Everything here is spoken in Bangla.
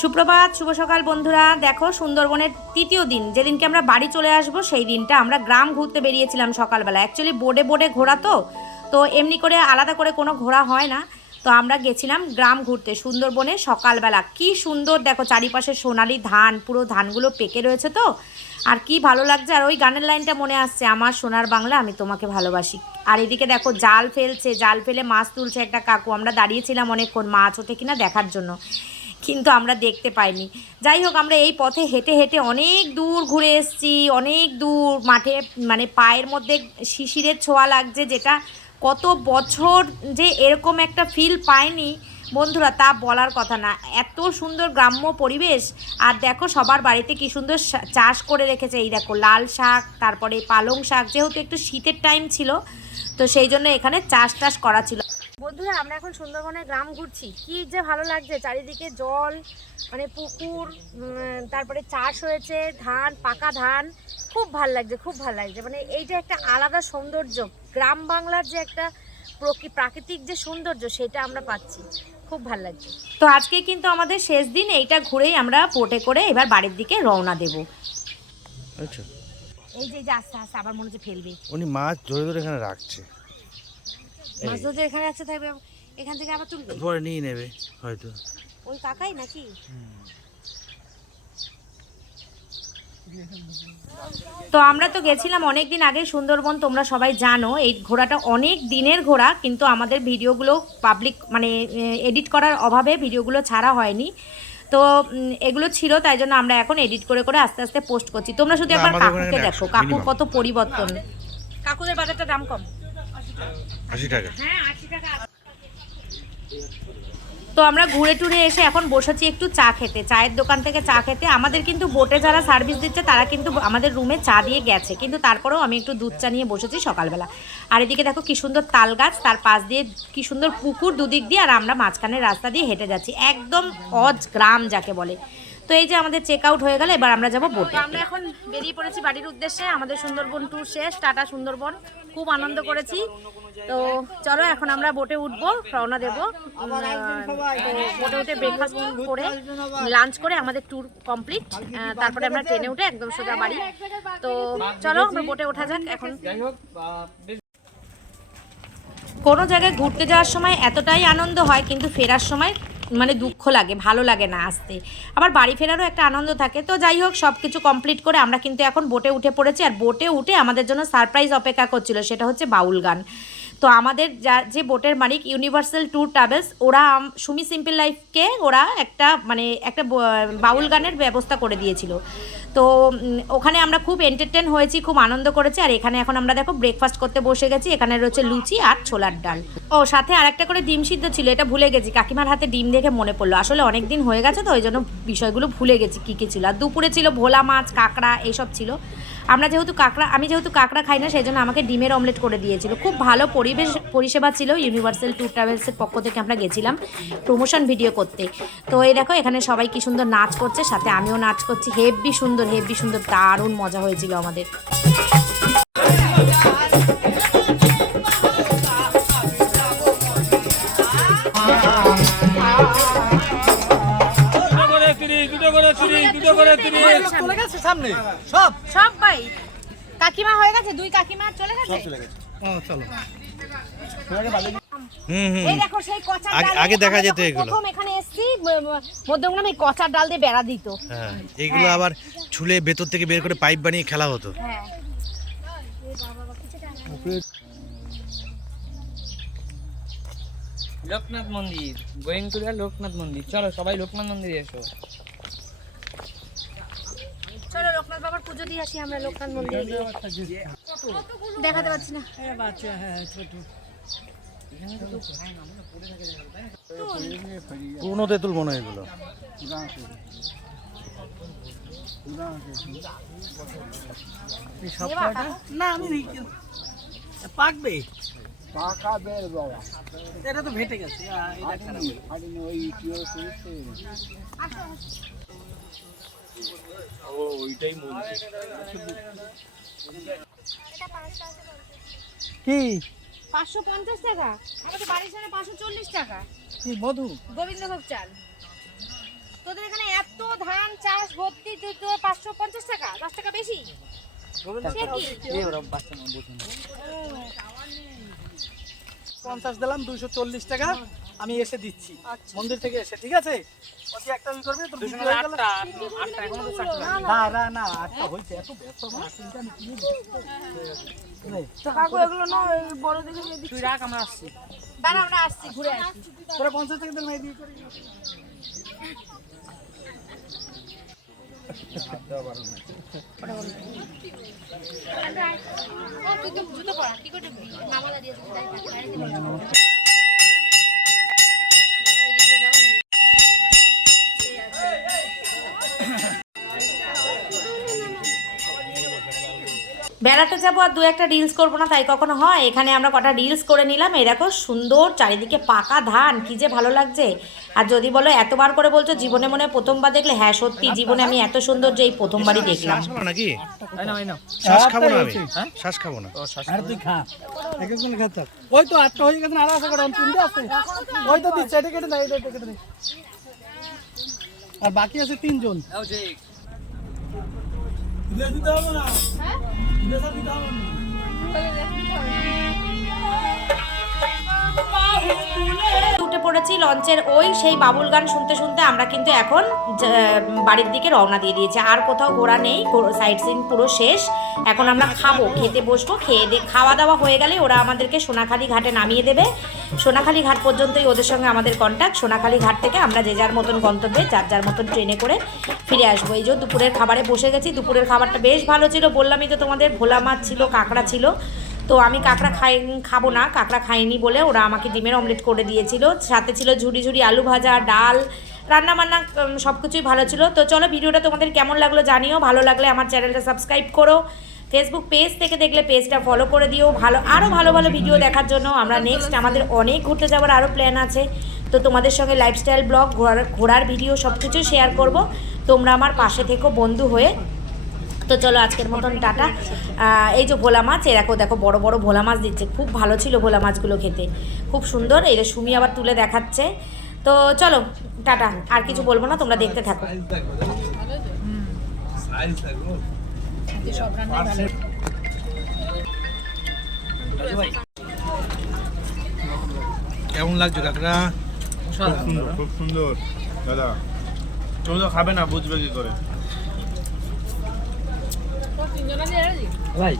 সুপ্রভাত, শুভ সকাল বন্ধুরা। দেখো, সুন্দরবনের তৃতীয় দিন। যেদিনকে আমরা বাড়ি চলে আসব, সেই দিনটা আমরা গ্রাম ঘুরতে বেরিয়েছিলাম সকালবেলা। অ্যাকচুয়ালি বোর্ডে বোর্ডে ঘোরা তো। তো এমনি করে আলাদা করে কোনো ঘোরা হয় না। তো আমরা গেছিলাম গ্রাম ঘুরতে, সুন্দরবনে সকালবেলা। কি সুন্দর, দেখো, চারিপাশে সোনালি ধান, পুরো ধানগুলো পেকে রয়েছে তো। আর কি ভালো লাগছে, আর ওই গানের লাইনটা মনে আসছে, আমার সোনার বাংলা, আমি তোমাকে ভালোবাসি। আর এদিকে দেখো, জাল ফেলছে, জাল ফেলে মাছ তুলছে একটা কাকু। আমরা দাঁড়িয়েছিলাম অনেকক্ষণ মাছ ওঠে কিনা দেখার জন্য। কিন্তু আমরা দেখতে পাইনি। যাই হোক, আমরা এই পথে হেঁটে হেঁটে অনেক দূর ঘুরে এসেছি, অনেক দূর মাঠে মানে পায়ের মধ্যে শিশিরের ছোঁয়া লাগছে, যেটা কত বছর যে এরকম একটা ফিল পায়নি বন্ধুরা, তা বলার কথা না। এত সুন্দর গ্রাম্য পরিবেশ, আর দেখো সবার বাড়িতে কি সুন্দর চাষ করে রেখেছে। এই দেখো, লাল শাক, তারপরে পালং শাক, যেহেতু একটু শীতের টাইম ছিল, তো সেই জন্য এখানে চাষ টাস করা ছিল। বন্ধুরা আমরা এখন সুন্দরবনের গ্রাম ঘুরছি কি যে ভালো লাগছে? চারিদিকে জল মানে পুকুর তারপরে চাষ হয়েছে ধান পাকা ধান খুব ভালো লাগছে খুব ভালো লাগছে। মানে এইটা একটা আলাদা সৌন্দর্য গ্রাম বাংলার যে একটা প্রকৃ- প্রাকৃতিক যে সৌন্দর্য সেটা আমরা পাচ্ছি খুব ভালো লাগছে। তো আজকে কিন্তু আমাদের শেষ দিন এইটা ঘুরেই আমরা পোটে করে এবার বাড়ির দিকে রওনা দেব। আচ্ছা। এই যে আস্তে আস্তে আবার মনে হচ্ছে ফেলবে। উনি মাছ ধরে ধরে এখানে রাখছে। মাছ ধরতে এখানে আছে থাকবে এখান থেকে আবার তুলবে? পরে নিয়ে নেবে হয়তো। ওই কাকাই নাকি? তো আমরা তো গেছিলাম অনেক দিন আগে সুন্দরবন তোমরা সবাই জানো এই ঘোড়াটা অনেক দিনের ঘোড়া কিন্তু আমাদের ভিডিওগুলো পাবলিক মানে এডিট করার অভাবে ভিডিওগুলো ছাড়া হয়নি। তো এগুলো ছিল তাই জন্য আমরা এখন এডিট করে করে আস্তে আস্তে পোস্ট করছি। তোমরা শুধু একবার কাকুকে দেখো কাকুর minimum। কত পরিবর্তন। কাকুদের বাজারটা দাম কম। আশি টাকা। হ্যাঁ তো আমরা ঘুরে টুরে এসে এখন বসেছি একটু চা খেতে। চায়ের দোকান থেকে চা খেতে। আমাদের কিন্তু বোটে যারা সার্ভিস দিচ্ছে, তারা কিন্তু আমাদের রুমে চা দিয়ে গেছে। কিন্তু তারপরেও আমি একটু দুধ চা নিয়ে বসেছি সকালবেলা। আর এদিকে দেখো কি সুন্দর তাল গাছ, তার পাশ দিয়ে কি সুন্দর পুকুর দুদিক দিয়ে, আর আমরা মাঝখানের রাস্তা দিয়ে হেঁটে যাচ্ছি। একদম অজ গ্রাম যাকে বলে। তো এই যে আমাদের চেক আউট হয়ে গেল এবার আমরা যাব বোটে আমরা এখন বেরিয়ে পড়েছি বাড়ির উদ্দেশ্যে আমাদের সুন্দরবন ট্যুর শেষ টাটা সুন্দরবন খুব আনন্দ করেছি। তো চলো এখন আমরা বোটে উঠবো রওনা দেবো। বোটে উঠে ব্রেকফাস্ট করে লাঞ্চ করে আমাদের ট্যুর কমপ্লিট তারপরে আমরা ট্রেনে উঠে একদম সোজা বাড়ি। তো চলো আমরা বোটে ওঠা যাক এখন। কোনো জায়গায় ঘুরতে যাওয়ার সময় এতটাই আনন্দ হয় কিন্তু ফেরার সময় মানে দুঃখ লাগে, ভালো লাগে না আসতে। আবার বাড়ি ফেরারও একটা আনন্দ থাকে। তো যাই হোক সব কিছু কমপ্লিট করে আমরা কিন্তু এখন বোটে উঠে পড়েছি। আর বোটে উঠে আমাদের জন্য সারপ্রাইজ অপেক্ষা করছিল, সেটা হচ্ছে বাউল গান। তো আমাদের যা, যে বোটের মালিক ইউনিভার্সাল ট্যুর ট্রাভেলস ওরা সুমি সিম্পল লাইফকে ওরা একটা মানে একটা বাউল গানের ব্যবস্থা করে দিয়েছিল। তো ওখানে আমরা খুব এন্টারটেন হয়েছি, খুব আনন্দ করেছি, আর এখানে এখন আমরা দেখো ব্রেকফাস্ট করতে বসে গেছি, এখানে রয়েছে লুচি আর ছোলার ডাল। ও, সাথে আরেকটা করে ডিম সিদ্ধ ছিল, এটা ভুলে গেছি, কাকিমার হাতে ডিম দেখে মনে পড়ল। আসলে অনেক দিন হয়ে গেছে তো, ওই জন্য বিষয়গুলো ভুলে গেছি, কী কী ছিল। আর দুপুরে ছিল ভোলা মাছ, কাঁকড়া, এইসব ছিল। আমরা যেহেতু কাঁকড়া, আমি যেহেতু কাঁকড়া খাই না সেই জন্য আমাকে ডিমের অমলেট করে দিয়েছিল। খুব ভালো পরিবেশ, পরিষেবা ছিল ইউনিভার্সাল ট্যুর ট্রাভেলসের পক্ষ থেকে আমরা গেছিলাম প্রমোশন ভিডিও করতে। তো এই দেখো, এখানে সবাই কি সুন্দর নাচ করছে, সাথে আমিও নাচ করছি। হেভি সুন্দর হেভি সুন্দর, দারুণ মজা হয়েছিল আমাদের। চলে গেছে সামনে। সব। সব ভাই। কাকিমা হয়ে গেছে দুই কাকিমা চলে গেছে? চলো হুম হুম এই দেখো সেই কচার আগে- দেখা যেত এগুলো। প্রথম এখানে এসেছি মধ্যমগ্রামে কচার ডাল দিয়ে বেড়া দিত। হ্যাঁ আবার ছুলে ভেতর থেকে বের করে পাইপ বানিয়ে খেলা হতো। হ্যাঁ। লোকনাথ মন্দির গোয়েঙ্কুড়িয়া লোকনাথ মন্দির। চলো সবাই লোকনাথ মন্দিরে এসো চলো দিয়ে আসি আমরা লোকনাথ মন্দিরে গিয়ে। দেখাতে পাচ্ছি না। পুরনো তেঁতুল মনে হয় এগুলো। না আমি পাকবে? এটা তো ভেটে গেছে এটা খারাপ। গেছে। কি? পাঁচশো পঞ্চাশ টাকা। আমাদের বাড়ির সামনে পাঁচশো চল্লিশ টাকা। কি মধু? গোবিন্দভোগ চাল। তোদের এখানে এত ধান চাষ ভর্তি তুই তো পাঁচশো পঞ্চাশ টাকা দশ টাকা বেশি। পঞ্চাশ দিলাম দুইশো চল্লিশ টাকা। আমি এসে দিচ্ছি। মন্দির থেকে এসে ঠিক আছে? ওকে একটা করবে হয়ে গেল? না না। না আটটা হয়েছে এত ব্যস্ত না তিনটা আমি কিনে দিচ্ছি। নে, তুই রাখ আমরা আসছি। দাঁড়া আমরা আসছি ঘুরে আসছি। তোরা পঞ্চাশ টাকা দিলাম এই দিয়ে করে। জুতো পরা কি করে মামা দাঁড়িয়ে আছে যাই থাক, গাড়ি দিয়ে বেড়াতে যাব আর দু একটা রিলস করব না তাই কখনো হয়? এখানে আমরা কটা রিলস করে নিলাম এই দেখো সুন্দর চারিদিকে পাকা ধান কি যে ভালো লাগছে। আর যদি বলো এতবার করে বলছো জীবনে মনে হয় প্রথমবার দেখলে হ্যাঁ সত্যি জীবনে আমি এত সুন্দর যে এই প্রথমবারই দেখলাম। নাকি? তাই না ভাই না শ্বাস খাব না আমি? শ্বাস খাব না। আর তুই খা। একজন খাচ্ছে ওই তো আটটা হয়ে গেছে না, আরও আছে তিনটে আছে? ওই তো দিচ্ছে এটা কেটে না এটা কেটে আর বাকি আছে তিনজন। ঠিক দিতে হবে না। দিতে হবে না। উঠে পড়েছি লঞ্চের ওই সেই বাবুল গান শুনতে শুনতে আমরা কিন্তু এখন যা- বাড়ির দিকে রওনা দিয়ে দিয়েছি। আর কোথাও ঘোরা নেই সাইট সিন পুরো শেষ। এখন আমরা খাব, খেতে বসবো, খেয়ে দিয়ে খাওয়া দাওয়া হয়ে গেলে ওরা আমাদেরকে সোনাখালি ঘাটে নামিয়ে দেবে। সোনাখালি ঘাট পর্যন্তই ওদের সঙ্গে আমাদের কন্ট্যাক্ট সোনাখালি ঘাট থেকে আমরা যে যার মতন গন্তব্যে, যার যার মতন ট্রেনে করে ফিরে আসব। এই যে দুপুরের খাবারে বসে গেছি, দুপুরের খাবারটা বেশ ভালো ছিল। বললামই তো তোমাদের, ভোলা মাছ ছিল, কাঁকড়া ছিল। তো আমি কাঁকড়া খাই, খাব না, কাঁকড়া খাইনি বলে ওরা আমাকে ডিমের অমলেট করে দিয়েছিল। সাথে ছিল ঝুড়ি ঝুড়ি আলু ভাজা, ডাল রান্না বান্না সব কিছুই ভালো ছিল। তো চলো ভিডিওটা তোমাদের কেমন লাগল জানিও। ভালো লাগলে আমার চ্যানেলটা সাবস্ক্রাইব করো। ফেসবুক পেজ থেকে দেখলে পেজটা ফলো করে দিও। ভালো আরও ভালো ভালো ভিডিও দেখার জন্য আমরা নেক্সট আমাদের অনেক ঘুরতে যাওয়ার আরও প্ল্যান আছে। তো তোমাদের সঙ্গে লাইফস্টাইল ব্লগ ঘোরার ঘোরার ভিডিও সব কিছু শেয়ার করব। তোমরা আমার পাশে থেকো, বন্ধু হয়ে। তো চলো আজকের মতন টাটা। এই যে ভোলা মাছ এরকম দেখো বড় বড় ভোলা মাছ দিচ্ছে। খুব ভালো ছিল ভোলা মাছগুলো খেতে। খুব সুন্দর যে সুমি আবার তুলে দেখাচ্ছে। তো চলো টাটা আর কিছু বলব না তোমরা দেখতে থাকো। কেমন লাগছে কাকড়া? খুব সুন্দর দাদা তুমি তো খাবে না বুঝবে কি করে? ভাই